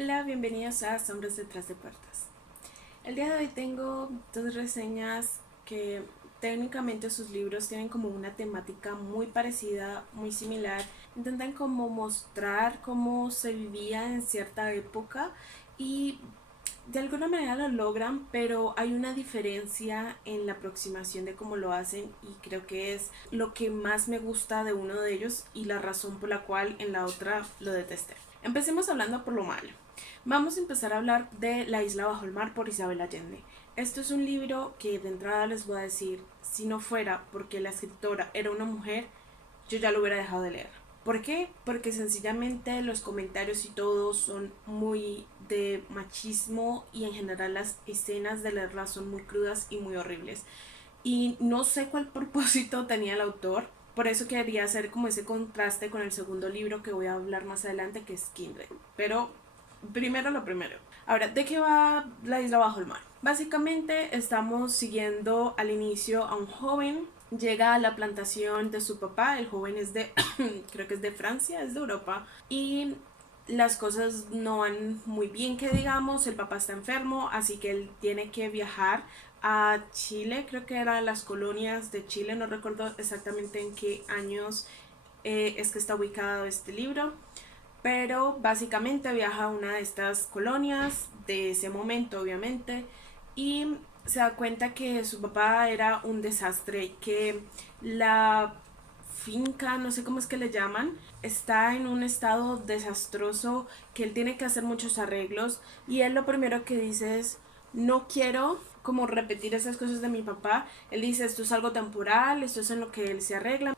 Hola, bienvenidos a Sombras detrás de puertas. El día de hoy tengo dos reseñas que técnicamente sus libros tienen como una temática muy parecida, muy similar. Intentan como mostrar cómo se vivía en cierta época y de alguna manera lo logran, pero hay una diferencia en la aproximación de cómo lo hacen y creo que es lo que más me gusta de uno de ellos y la razón por la cual en la otra lo detesté. Empecemos hablando por lo malo. Vamos a empezar a hablar de La isla bajo el mar por Isabel Allende. Esto es un libro que de entrada les voy a decir, si no fuera porque la escritora era una mujer, yo ya lo hubiera dejado de leer. ¿Por qué? Porque sencillamente los comentarios y todo son muy de machismo y en general las escenas de leerlas son muy crudas y muy horribles. Y no sé cuál propósito tenía el autor, por eso quería hacer como ese contraste con el segundo libro que voy a hablar más adelante, que es Kindred. Pero primero lo primero. Ahora, ¿de qué va La isla bajo el mar? Básicamente estamos siguiendo al inicio a un joven, llega a la plantación de su papá, el joven es de, creo que es de Francia, es de Europa, y las cosas no van muy bien que digamos, el papá está enfermo, así que él tiene que viajar a Chile, creo que era las colonias de Chile, no recuerdo exactamente en qué años es que está ubicado este libro, pero básicamente viaja a una de estas colonias de ese momento obviamente y se da cuenta que su papá era un desastre, que la finca, no sé cómo es que le llaman, está en un estado desastroso, que él tiene que hacer muchos arreglos y él lo primero que dice es no quiero como repetir esas cosas de mi papá. Él dice esto es algo temporal, esto es en lo que él se arregla.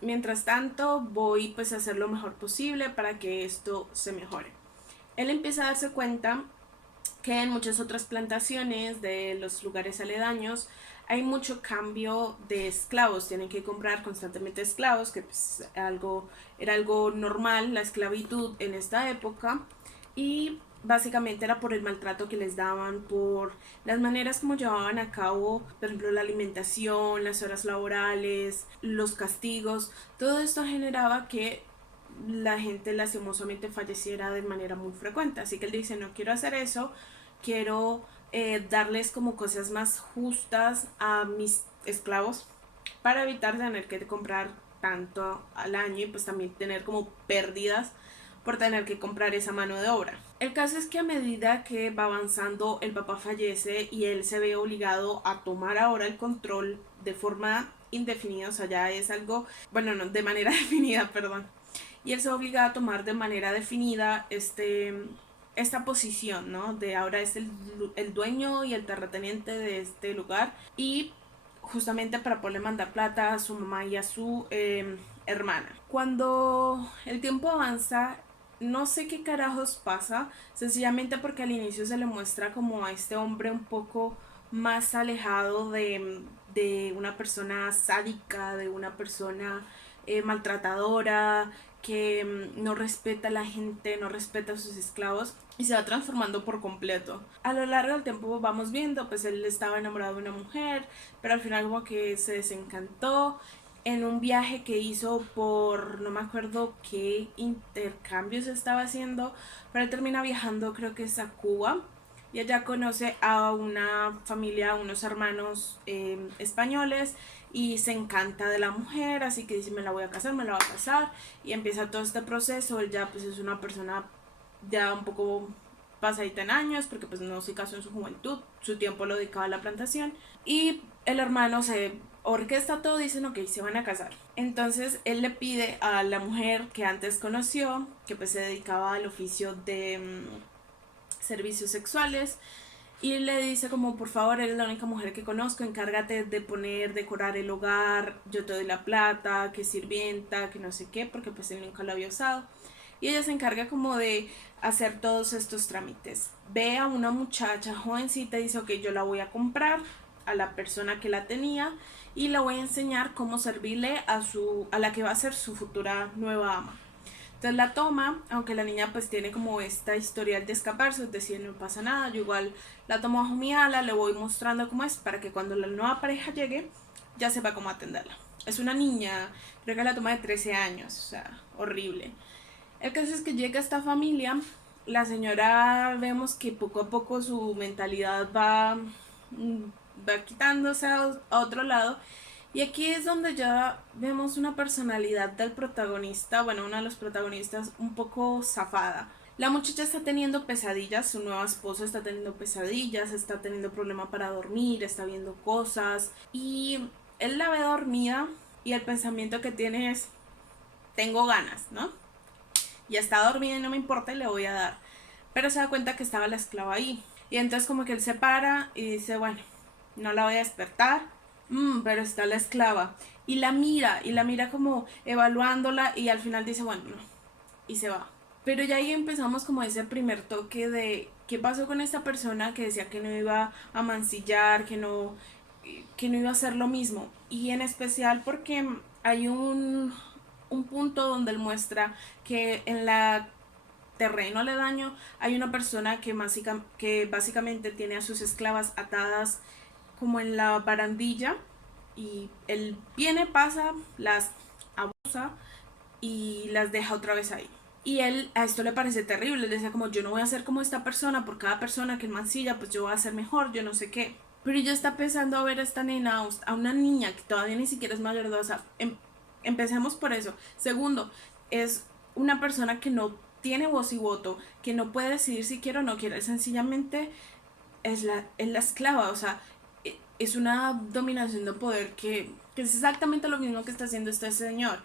Mientras tanto voy pues a hacer lo mejor posible para que esto se mejore. Él empieza a darse cuenta que en muchas otras plantaciones de los lugares aledaños hay mucho cambio de esclavos, tienen que comprar constantemente esclavos, que pues era algo normal, la esclavitud en esta época, y básicamente era por el maltrato que les daban, por las maneras como llevaban a cabo, por ejemplo, la alimentación, las horas laborales, los castigos, todo esto generaba que la gente lastimosamente falleciera de manera muy frecuente. Así que él dice, no quiero hacer eso, quiero darles como cosas más justas a mis esclavos para evitar tener que comprar tanto al año y pues también tener como pérdidas por tener que comprar esa mano de obra. El caso es que a medida que va avanzando el papá fallece y él se ve obligado a tomar ahora el control de forma indefinida, o sea, ya es algo, bueno, no, de manera definida, perdón. Y él se obliga a tomar de manera definida esta posición, ¿no? De ahora es el dueño y el terrateniente de este lugar y justamente para poderle mandar plata a su mamá y a su hermana. Cuando el tiempo avanza, no sé qué carajos pasa, sencillamente porque al inicio se le muestra como a este hombre un poco más alejado de una persona sádica, de una persona maltratadora, que no respeta a la gente, no respeta a sus esclavos y se va transformando por completo. A lo largo del tiempo vamos viendo, pues él estaba enamorado de una mujer, pero al final como que se desencantó en un viaje que hizo por no me acuerdo qué intercambios estaba haciendo, pero él termina viajando creo que es a Cuba y allá conoce a una familia, unos hermanos españoles y se encanta de la mujer, así que dice me la voy a casar, me la voy a casar y empieza todo este proceso. Él ya pues es una persona ya un poco pasadita en años porque pues no se casó en su juventud, su tiempo lo dedicaba a la plantación y el hermano se orquesta todo, dicen ok, se van a casar. Entonces él le pide a la mujer que antes conoció, que pues se dedicaba al oficio de servicios sexuales, y le dice como por favor eres la única mujer que conozco, encárgate de poner, decorar el hogar, yo te doy la plata, que sirvienta, que no sé qué, porque pues él nunca lo había usado. Y ella se encarga como de hacer todos estos trámites. Ve a una muchacha jovencita y dice ok, yo la voy a comprar a la persona que la tenía y la voy a enseñar cómo servirle a la que va a ser su futura nueva ama. Entonces la toma, aunque la niña pues tiene como esta historial de escaparse, es decir, no pasa nada, yo igual la tomo bajo mi ala, le voy mostrando cómo es para que cuando la nueva pareja llegue ya sepa cómo atenderla. Es una niña, creo que la toma de 13 años, o sea, horrible. El caso es que llega esta familia la señora vemos que poco a poco su mentalidad va quitándose a otro lado. Y aquí es donde ya vemos una personalidad del protagonista, bueno, uno de los protagonistas un poco zafada. La muchacha está teniendo pesadillas, su nueva esposa está teniendo pesadillas, está teniendo problema para dormir, está viendo cosas y él la ve dormida y el pensamiento que tiene es, tengo ganas, ¿no? Ya está dormida y no me importa y le voy a dar. Pero se da cuenta que estaba la esclava ahí. Y entonces como que él se para y dice, bueno, no la voy a despertar, pero está la esclava. Y la mira como evaluándola y al final dice, bueno, no, y se va. Pero ya ahí empezamos como ese primer toque de qué pasó con esta persona que decía que no iba a mancillar, que no iba a hacer lo mismo. Y en especial porque hay un punto donde él muestra que en la terreno aledaño hay una persona que básicamente tiene a sus esclavas atadas como en la barandilla y él viene, pasa, las abusa y las deja otra vez ahí. Y él a esto le parece terrible, él decía como yo no voy a ser como esta persona, por cada persona que mancilla pues yo voy a ser mejor, yo no sé qué. Pero ella está empezando a ver a esta nena, a una niña que todavía ni siquiera es mayor de edad, o sea, empecemos por eso. Segundo, es una persona que no tiene voz y voto, que no puede decidir si quiere o no quiere, sencillamente es la esclava, o sea, es una dominación de poder que es exactamente lo mismo que está haciendo este señor.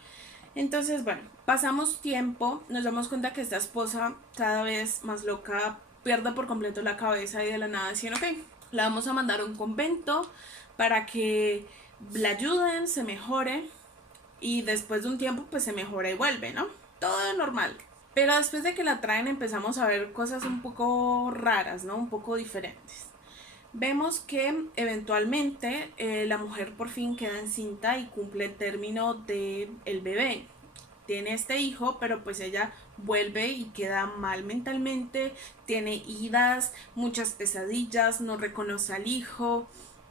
Entonces, bueno, pasamos tiempo, nos damos cuenta que esta esposa cada vez más loca pierde por completo la cabeza y de la nada decían, ok, la vamos a mandar a un convento para que la ayuden, se mejore y después de un tiempo pues se mejora y vuelve, ¿no? Todo normal. Pero después de que la traen empezamos a ver cosas un poco raras, ¿no? Un poco diferentes. Vemos que eventualmente la mujer por fin queda encinta y cumple el término del bebé. Tiene este hijo, pero pues ella vuelve y queda mal mentalmente, tiene idas, muchas pesadillas, no reconoce al hijo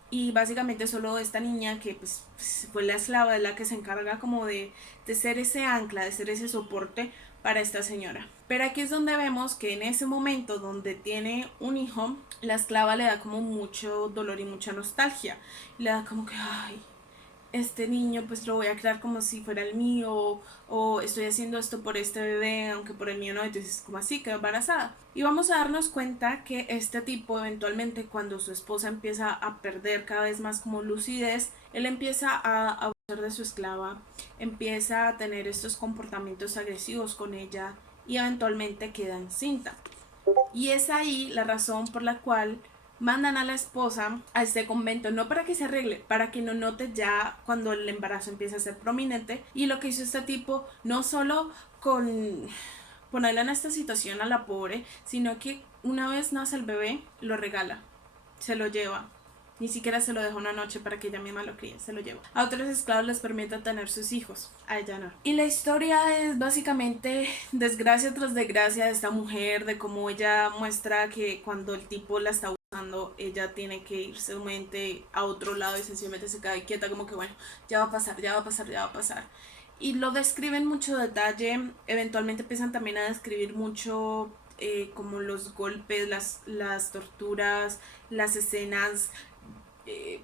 y básicamente solo esta niña que pues fue la esclava de la que se encarga como de ser ese ancla, de ser ese soporte para esta señora. Pero aquí es donde vemos que en ese momento donde tiene un hijo, la esclava le da como mucho dolor y mucha nostalgia. Le da como que, ay, este niño pues lo voy a crear como si fuera el mío o estoy haciendo esto por este bebé aunque por el mío no, entonces como así quedó embarazada y vamos a darnos cuenta que este tipo eventualmente cuando su esposa empieza a perder cada vez más como lucidez, él empieza a abusar de su esclava, empieza a tener estos comportamientos agresivos con ella y eventualmente queda encinta. Y es ahí la razón por la cual mandan a la esposa a este convento, no para que se arregle, para que no note ya cuando el embarazo empieza a ser prominente. Y lo que hizo este tipo, no solo con ponerla en esta situación a la pobre, sino que una vez nace el bebé, lo regala, se lo lleva. Ni siquiera se lo deja una noche para que ella misma lo críe, se lo lleva. A otros esclavos les permite tener sus hijos, a ella no. Y la historia es básicamente desgracia tras desgracia de esta mujer, de cómo ella muestra que cuando el tipo la está usando, ella tiene que irse un mente a otro lado y sencillamente se queda quieta como que bueno, ya va a pasar, ya va a pasar, ya va a pasar. Y lo describen mucho detalle, eventualmente empiezan también a describir mucho como los golpes, las torturas, las escenas eh,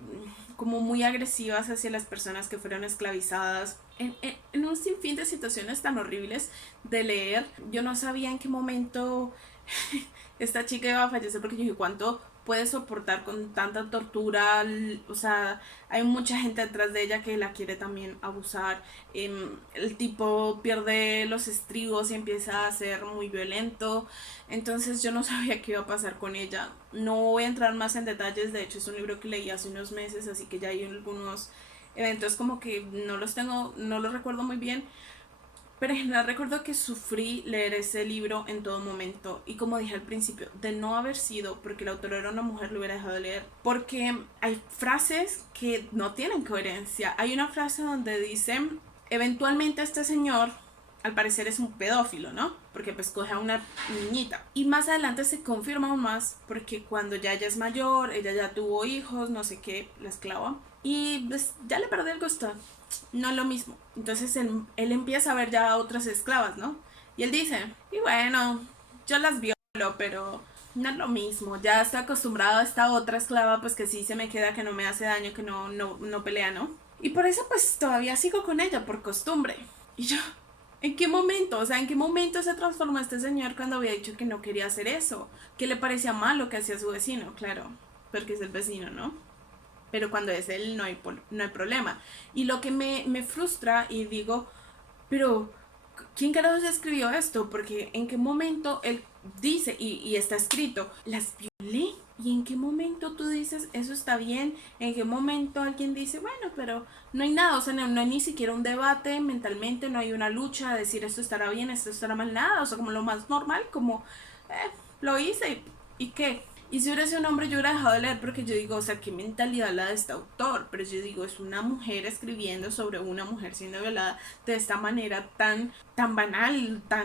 como muy agresivas hacia las personas que fueron esclavizadas. En un sinfín de situaciones tan horribles de leer, yo no sabía en qué momento esta chica iba a fallecer porque yo dije, ¿cuánto puede soportar con tanta tortura? O sea, hay mucha gente detrás de ella que la quiere también abusar. El tipo pierde los estribos y empieza a ser muy violento. Entonces yo no sabía qué iba a pasar con ella. No voy a entrar más en detalles, de hecho es un libro que leí hace unos meses, así que ya hay algunos eventos como que no los tengo, no los recuerdo muy bien, pero en general recuerdo que sufrí leer ese libro en todo momento y como dije al principio, de no haber sido porque la autora era una mujer lo hubiera dejado de leer, porque hay frases que no tienen coherencia. Hay una frase donde dice, eventualmente este señor al parecer es un pedófilo, ¿no? Porque pues coge a una niñita. Y más adelante se confirma aún más porque cuando ya ella es mayor, ella ya tuvo hijos, no sé qué, la esclava. Y pues ya le perdió el gusto. No es lo mismo. Entonces él empieza a ver ya a otras esclavas, ¿no? Y él dice, y bueno, yo las vio pero no es lo mismo. Ya estoy acostumbrado a esta otra esclava, pues que sí se me queda, que no me hace daño, que no pelea, ¿no? Y por eso pues todavía sigo con ella, por costumbre. Y yo, ¿en qué momento? O sea, ¿en qué momento se transformó este señor cuando había dicho que no quería hacer eso? Que le parecía mal lo que hacía su vecino, claro, porque es el vecino, ¿no? Pero cuando es él no hay problema. Y lo que me frustra y digo, pero ¿quién carajo escribió esto? Porque en qué momento él dice, y está escrito, las violé. ¿Y en qué momento tú dices, eso está bien? ¿En qué momento alguien dice, bueno, pero no hay nada? O sea, no hay ni siquiera un debate mentalmente, no hay una lucha a decir esto estará bien, esto estará mal, nada. O sea, como lo más normal, como, lo hice, ¿y qué? Y si hubiera sido un hombre, yo hubiera dejado de leer porque yo digo, o sea, qué mentalidad la de este autor. Pero yo digo, es una mujer escribiendo sobre una mujer siendo violada de esta manera tan banal, tan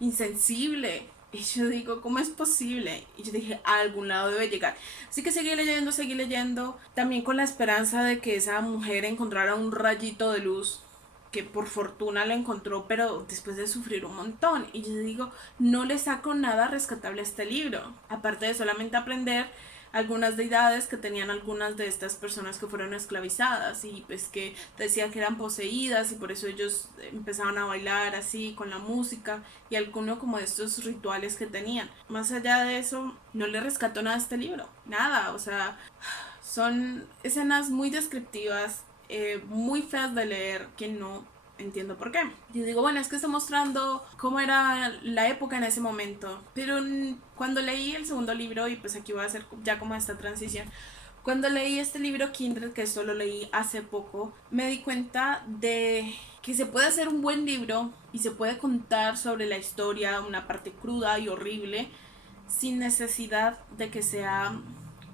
insensible. Y yo digo, ¿cómo es posible? Y yo dije, a algún lado debe llegar. Así que seguí leyendo, también con la esperanza de que esa mujer encontrara un rayito de luz, que por fortuna lo encontró, pero después de sufrir un montón. Y yo digo, no le saco nada rescatable a este libro, aparte de solamente aprender algunas deidades que tenían algunas de estas personas que fueron esclavizadas, y pues que decían que eran poseídas y por eso ellos empezaban a bailar así con la música y alguno como de estos rituales que tenían. Más allá de eso, no le rescató nada a este libro, nada. O sea, son escenas muy descriptivas, muy feas de leer, que no entiendo por qué. Yo digo, bueno, es que está mostrando cómo era la época en ese momento. Pero cuando leí el segundo libro, y pues aquí voy a hacer ya como esta transición, cuando leí este libro Kindred, que esto lo leí hace poco, me di cuenta de que se puede hacer un buen libro y se puede contar sobre la historia, una parte cruda y horrible, sin necesidad de que sea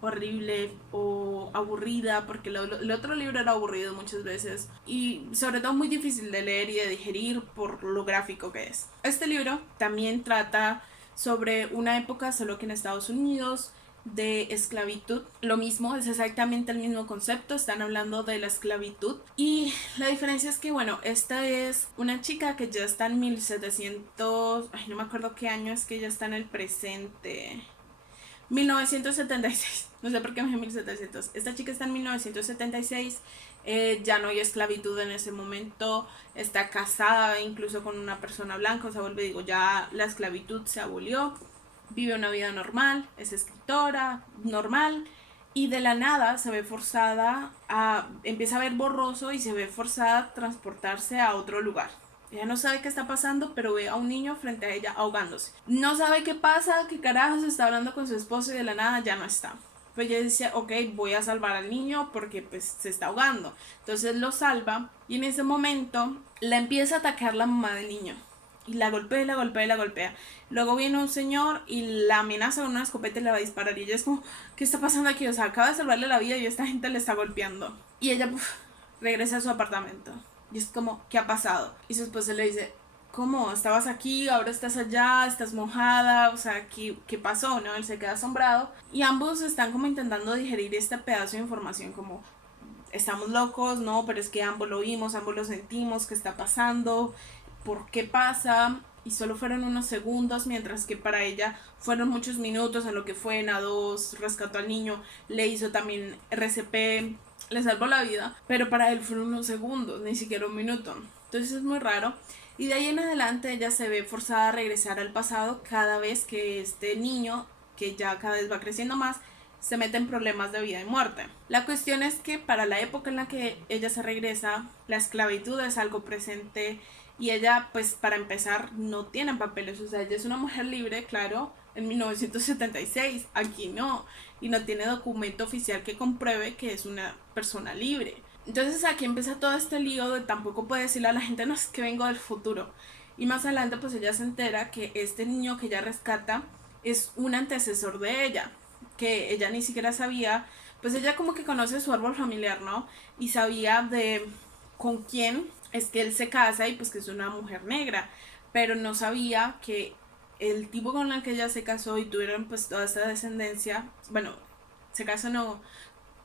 horrible o aburrida, porque el otro libro era aburrido muchas veces y sobre todo muy difícil de leer y de digerir por lo gráfico que es. Este libro también trata sobre una época, solo que en Estados Unidos, de esclavitud. Lo mismo, es exactamente el mismo concepto, están hablando de la esclavitud y la diferencia es que, bueno, esta es una chica que ya está en 1700, ay, no me acuerdo qué año es, que ya está en el presente, 1976, no sé por qué me dije 1700. Esta chica está en 1976, ya no hay esclavitud en ese momento, está casada incluso con una persona blanca, o sea, vuelve, digo, ya la esclavitud se abolió, vive una vida normal, es escritora, normal, y de la nada se ve forzada empieza a ver borroso y se ve forzada a transportarse a otro lugar. Ella no sabe qué está pasando, pero ve a un niño frente a ella ahogándose. No sabe qué pasa, qué carajos, está hablando con su esposo y de la nada ya no está. Pues ella dice, ok, voy a salvar al niño porque pues se está ahogando. Entonces lo salva y en ese momento la empieza a atacar la mamá del niño. Y la golpea, y la golpea, y la golpea. Luego viene un señor y la amenaza con una escopeta y le va a disparar. Y ella es como, ¿qué está pasando aquí? O sea, acaba de salvarle la vida y esta gente le está golpeando. Y ella regresa a su apartamento. Y es como, ¿qué ha pasado? Y su esposa le dice, ¿cómo? Estabas aquí, ahora estás allá, estás mojada, o sea, ¿qué pasó? ¿No? Él se queda asombrado y ambos están como intentando digerir este pedazo de información, como, estamos locos, no, pero es que ambos lo vimos, ambos lo sentimos, ¿qué está pasando? ¿Por qué pasa? Y solo fueron unos segundos, mientras que para ella fueron muchos minutos, en lo que fue en A2, rescató al niño, le hizo también RCP, le salvó la vida, pero para él fueron unos segundos, ni siquiera un minuto. Entonces es muy raro. Y de ahí en adelante ella se ve forzada a regresar al pasado cada vez que este niño, que ya cada vez va creciendo más, se mete en problemas de vida y muerte. La cuestión es que para la época en la que ella se regresa, la esclavitud es algo presente y ella, pues para empezar, no tiene papeles. O sea, ella es una mujer libre, claro, en 1976, aquí no, y no tiene documento oficial que compruebe que es una persona libre. Entonces aquí empieza todo este lío de tampoco puede decirle a la gente, no, es que vengo del futuro. Y más adelante pues ella se entera que este niño que ella rescata es un antecesor de ella, que ella ni siquiera sabía. Pues ella como que conoce su árbol familiar, ¿no? Y sabía de con quién es que él se casa y pues que es una mujer negra, pero no sabía que el tipo con el que ella se casó y tuvieron pues toda esta descendencia, bueno, se casó no,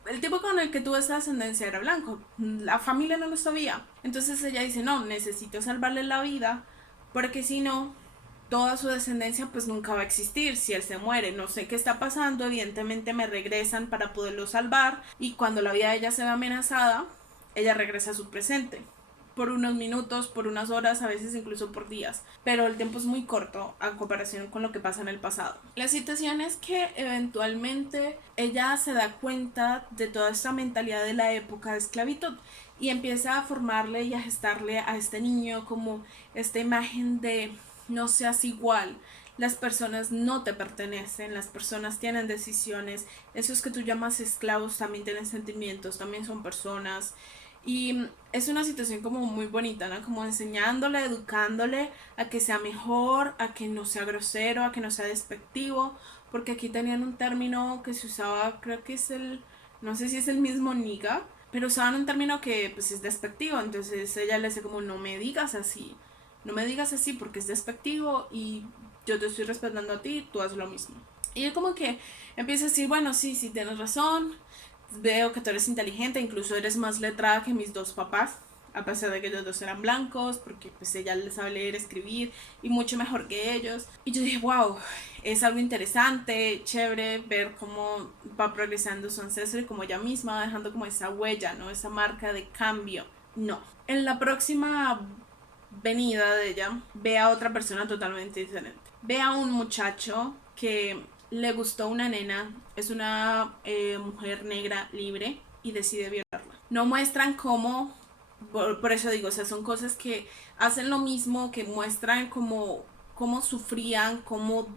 el tipo con el que tuvo esta descendencia era blanco, la familia no lo sabía. Entonces ella dice, no, necesito salvarle la vida porque si no toda su descendencia pues nunca va a existir si él se muere. No sé qué está pasando, evidentemente me regresan para poderlo salvar y cuando la vida de ella se ve amenazada, ella regresa a su presente. Por unos minutos, por unas horas, a veces incluso por días. Pero el tiempo es muy corto a comparación con lo que pasa en el pasado. La situación es que eventualmente ella se da cuenta de toda esta mentalidad de la época de esclavitud y empieza a formarle y a gestarle a este niño como esta imagen de no seas igual, las personas no te pertenecen, las personas tienen decisiones, esos que tú llamas esclavos también tienen sentimientos, también son personas. Y es una situación como muy bonita, ¿no? Como enseñándole, educándole a que sea mejor, a que no sea grosero, a que no sea despectivo, porque aquí tenían un término que se usaba, creo que es no sé si es el mismo niga, pero usaban un término que pues es despectivo, entonces ella le dice como no me digas así, no me digas así porque es despectivo y yo te estoy respetando a ti, tú haz lo mismo. Y él como que empieza a decir, bueno, sí, sí, tienes razón, veo que tú eres inteligente, incluso eres más letrada que mis dos papás, a pesar de que ellos dos eran blancos, porque pues ella les sabe leer, escribir y mucho mejor que ellos. Y yo dije, wow, es algo interesante, chévere ver cómo va progresando su ancestro y como ella misma va dejando como esa huella, ¿no? Esa marca de cambio. No. En la próxima venida de ella, ve a otra persona totalmente diferente. Ve a un muchacho que le gustó una nena, es una mujer negra libre y decide violarla. No muestran cómo, por eso digo, o sea, son cosas que hacen lo mismo, que muestran cómo sufrían, cómo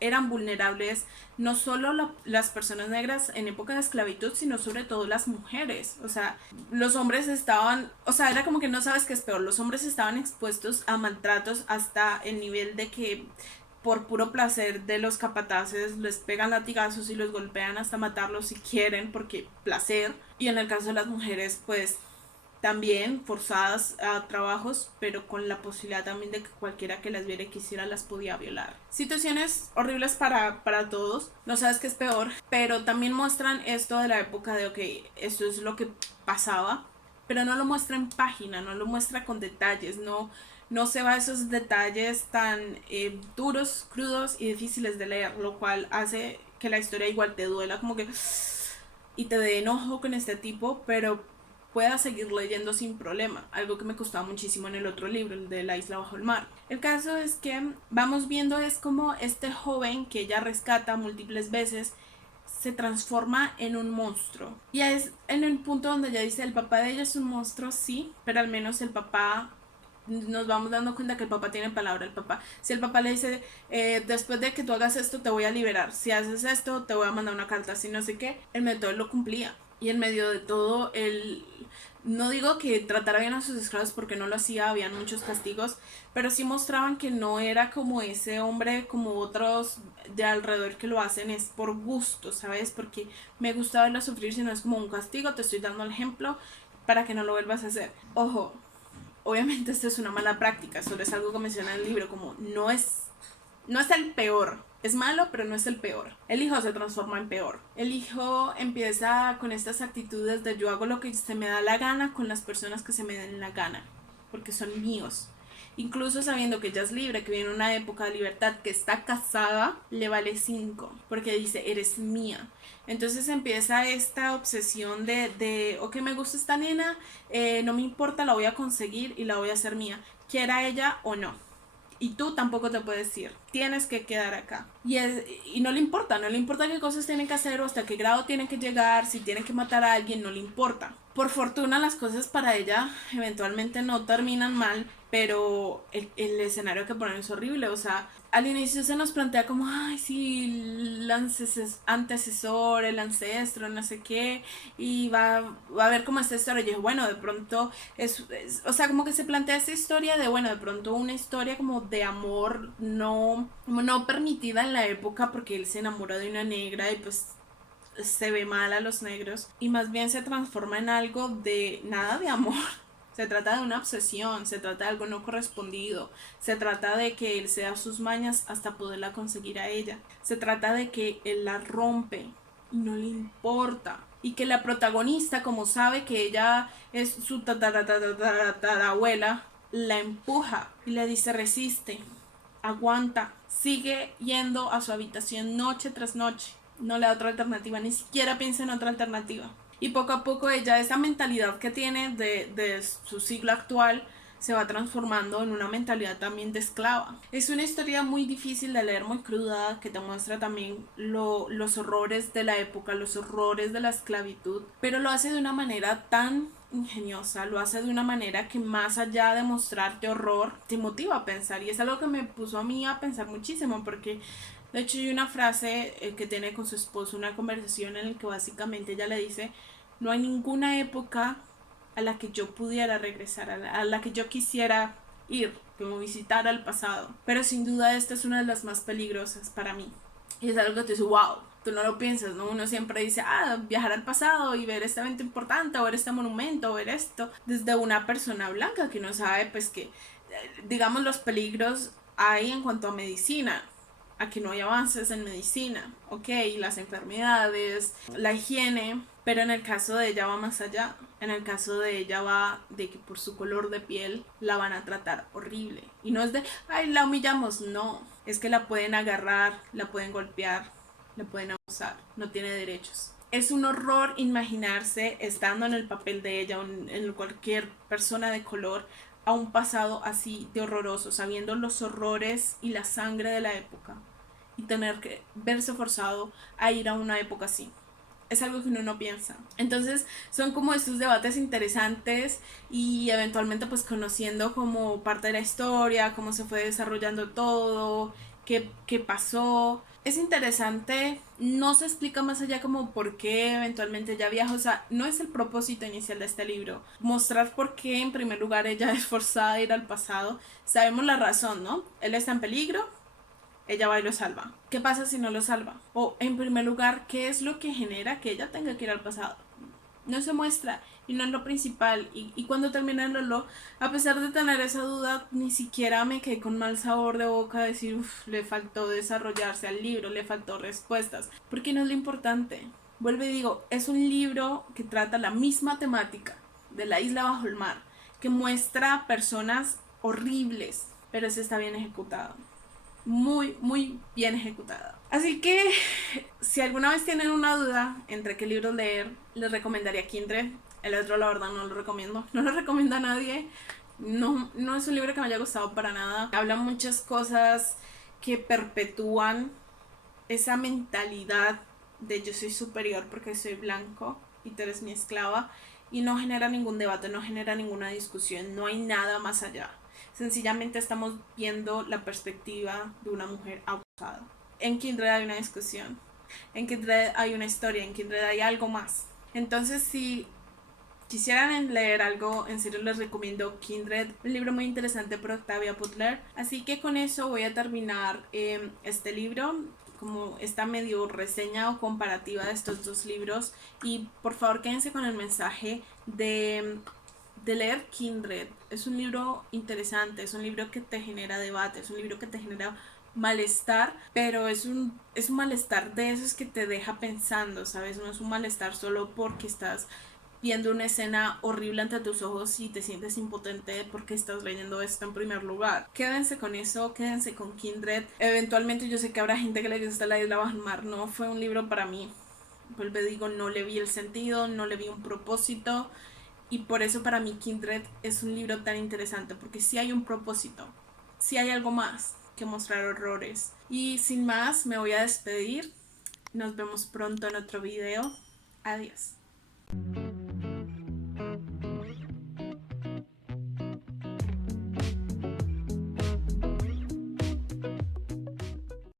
eran vulnerables, no solo las personas negras en época de esclavitud, sino sobre todo las mujeres. O sea, los hombres estaban, o sea, era como que no sabes qué es peor, los hombres estaban expuestos a maltratos hasta el nivel de que por puro placer de los capataces les pegan latigazos y los golpean hasta matarlos si quieren, porque placer. Y en el caso de las mujeres, pues también forzadas a trabajos, pero con la posibilidad también de que cualquiera que las viera y quisiera las podía violar. Situaciones horribles para todos, no sabes qué es peor, pero también muestran esto de la época de, ok, esto es lo que pasaba, pero no lo muestra en página, no lo muestra con detalles, no se va a esos detalles tan duros, crudos y difíciles de leer, lo cual hace que la historia igual te duela, como que y te dé enojo con este tipo, pero puedas seguir leyendo sin problema, algo que me costaba muchísimo en el otro libro, el de La isla bajo el mar. El caso es que vamos viendo es como este joven que ella rescata múltiples veces se transforma en un monstruo. Y es en el punto donde ella dice, el papá de ella es un monstruo, sí, pero al menos el papá nos vamos dando cuenta que el papá tiene palabra. El papá, si el papá le dice después de que tú hagas esto te voy a liberar, si haces esto te voy a mandar una carta, si no sé qué, el método lo cumplía. Y en medio de todo él, no digo que tratara bien a sus esclavos porque no lo hacía, habían muchos castigos, pero sí mostraban que no era como ese hombre como otros de alrededor que lo hacen, es por gusto, ¿sabes? Porque me gusta verlo sufrir, si no es como un castigo, te estoy dando el ejemplo para que no lo vuelvas a hacer. Ojo, obviamente esto es una mala práctica, solo es algo que menciona en el libro, como no es el peor, es malo, pero no es el peor. El hijo se transforma en peor. El hijo empieza con estas actitudes de yo hago lo que se me da la gana con las personas que se me den la gana, porque son míos. Incluso sabiendo que ella es libre, que viene una época de libertad, que está casada, le vale 5, porque dice, eres mía. Entonces empieza esta obsesión de ok, me gusta esta nena, no me importa, la voy a conseguir y la voy a hacer mía, quiera ella o no. Y tú tampoco te puedes ir, tienes que quedar acá. Y no le importa, no le importa qué cosas tienen que hacer o hasta qué grado tienen que llegar, si tienen que matar a alguien, no le importa. Por fortuna las cosas para ella eventualmente no terminan mal, pero el escenario que ponen es horrible, o sea, al inicio se nos plantea como, ay, sí, el antecesor, el ancestro, no sé qué, y va a ver cómo esta historia. Y yo, bueno, de pronto, o sea, como que se plantea esta historia de, bueno, de pronto una historia como de amor no permitida en la época porque él se enamora de una negra y pues se ve mal a los negros y más bien se transforma en algo de nada de amor. Se trata de una obsesión, se trata de algo no correspondido, se trata de que él se da sus mañas hasta poderla conseguir a ella, se trata de que él la rompe y no le importa y que la protagonista, como sabe que ella es su abuela, la empuja y le dice resiste aguanta, sigue yendo a su habitación noche tras noche, no le da otra alternativa, ni siquiera piensa en otra alternativa. Y poco a poco ella, esa mentalidad que tiene de su siglo actual, se va transformando en una mentalidad también de esclava. Es una historia muy difícil de leer, muy cruda, que te muestra también los horrores de la época, los horrores de la esclavitud, pero lo hace de una manera tan ingeniosa, lo hace de una manera que más allá de mostrarte horror, te motiva a pensar. Y es algo que me puso a mí a pensar muchísimo, porque de hecho hay una frase que tiene con su esposo, una conversación en la que básicamente ella le dice: no hay ninguna época a la que yo pudiera regresar, a la que yo quisiera ir, como visitar al pasado. Pero sin duda esta es una de las más peligrosas para mí. Y es algo que te dice, wow, tú no lo piensas, ¿no? Uno siempre dice, viajar al pasado y ver este evento importante, o ver este monumento, o ver esto, desde una persona blanca que no sabe, pues que, digamos, los peligros hay en cuanto a medicina. Aquí no hay avances en medicina, ok, las enfermedades, la higiene, pero en el caso de ella va más allá. En el caso de ella va de que por su color de piel la van a tratar horrible. Y no es de, ay, la humillamos, no. Es que la pueden agarrar, la pueden golpear, la pueden abusar. No tiene derechos. Es un horror imaginarse estando en el papel de ella o en cualquier persona de color a un pasado así de horroroso, sabiendo los horrores y la sangre de la época y tener que verse forzado a ir a una época así. Es algo que uno no piensa. Entonces son como estos debates interesantes y eventualmente pues conociendo como parte de la historia, cómo se fue desarrollando todo, qué pasó. Es interesante, no se explica más allá como por qué eventualmente ella viaja, o sea, no es el propósito inicial de este libro, mostrar por qué en primer lugar ella es forzada a ir al pasado. Sabemos la razón, ¿no? Él está en peligro, ella va y lo salva. ¿Qué pasa si no lo salva? O en primer lugar, ¿qué es lo que genera que ella tenga que ir al pasado? No se muestra y no es lo principal. Y cuando terminé el reloj, a pesar de tener esa duda, ni siquiera me quedé con mal sabor de boca de decir, uff, le faltó desarrollarse al libro, le faltó respuestas, porque no es lo importante. Vuelvo y digo, es un libro que trata la misma temática de la isla bajo el mar, que muestra personas horribles, pero ese está bien ejecutado, muy, muy bien ejecutada. Así que si alguna vez tienen una duda entre qué libros leer, les recomendaría Kindred. El otro la verdad no lo recomiendo, no lo recomiendo a nadie. No es un libro que me haya gustado para nada. Habla muchas cosas que perpetúan esa mentalidad de yo soy superior porque soy blanco y tú eres mi esclava, y no genera ningún debate, no genera ninguna discusión, no hay nada más allá. Sencillamente estamos viendo la perspectiva de una mujer abusada. En Kindred hay una discusión, en Kindred hay una historia, en Kindred hay algo más. Entonces, si quisieran leer algo, en serio les recomiendo Kindred, un libro muy interesante por Octavia Butler. Así que con eso voy a terminar este libro, como esta medio reseña o comparativa de estos dos libros. Y por favor quédense con el mensaje de leer Kindred. Es un libro interesante, es un libro que te genera debate, es un libro que te genera malestar, pero es un malestar de esos que te deja pensando, ¿sabes? No es un malestar solo porque estás viendo una escena horrible ante tus ojos y te sientes impotente porque estás leyendo esto en primer lugar. Quédense con eso, quédense con Kindred. Eventualmente yo sé que habrá gente que le gusta La isla bajo el mar, no fue un libro para mí. Vuelvo y digo, no le vi el sentido, no le vi un propósito, y por eso para mí Kindred es un libro tan interesante, porque sí hay un propósito, sí hay algo más que mostrar horrores. Y sin más, me voy a despedir. Nos vemos pronto en otro video. Adiós.